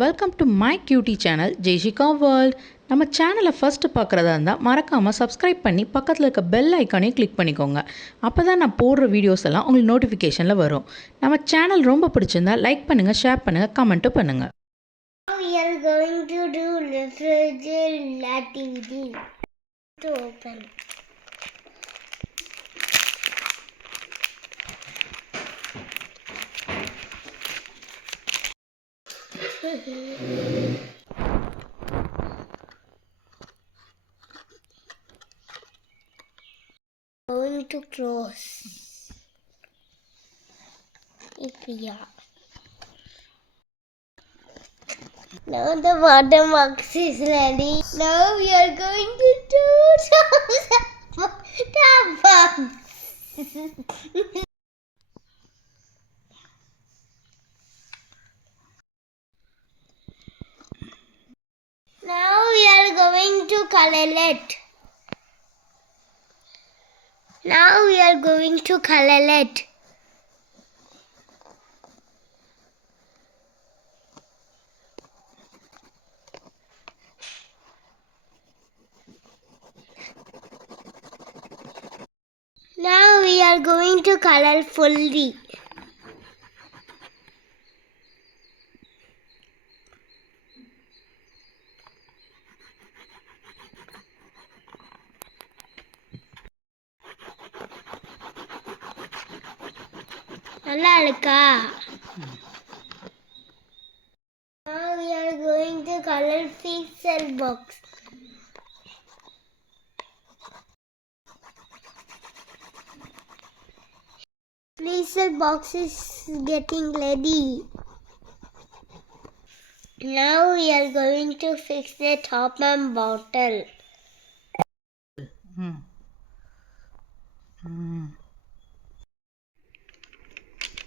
Welcome to my cutie channel Jaishika வேர்ல்ட். நம்ம சேனலை ஃபஸ்ட்டு பார்க்குறதா இருந்தால் மறக்காமல் சப்ஸ்கிரைப் பண்ணி பக்கத்தில் இருக்க பெல் ஐக்கானையும் கிளிக் பண்ணிக்கோங்க. அப்போ தான் நான் போடுற வீடியோஸ் எல்லாம் உங்களுக்கு நோட்டிஃபிகேஷனில் வரும். நம்ம சேனல் ரொம்ப பிடிச்சிருந்தா லைக் பண்ணுங்கள், ஷேர் பண்ணுங்கள், கமெண்ட்டும் பண்ணுங்கள். We are going to do refrigerator activity. To open. Going to close. If we are. Now the bottom box is ready. Now we are going to do top box. Now we are going to color it. Now we are going to color it. Now we are going to color fully. நல்லா இருக்கா? Now we are going to color pixel box. Pixel box is getting ready. Now we are going to fix the top and bottle.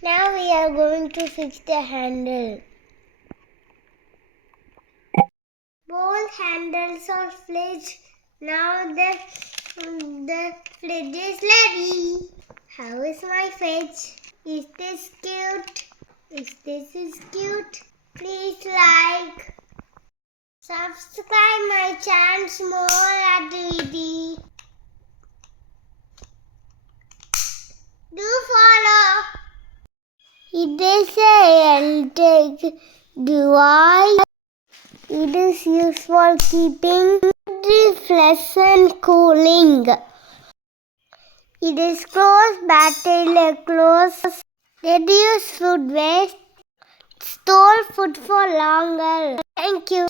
Now we are going to fix the handle. Both handles are fixed. Now the fridge is ready. How is my fridge? Is this cute? If this is cute, please like, subscribe my channel more activity. Do follow. It is a electric device. It is used for keeping fresh and cooling. It is close battery close. Reduce food waste. Store food for longer. Thank you.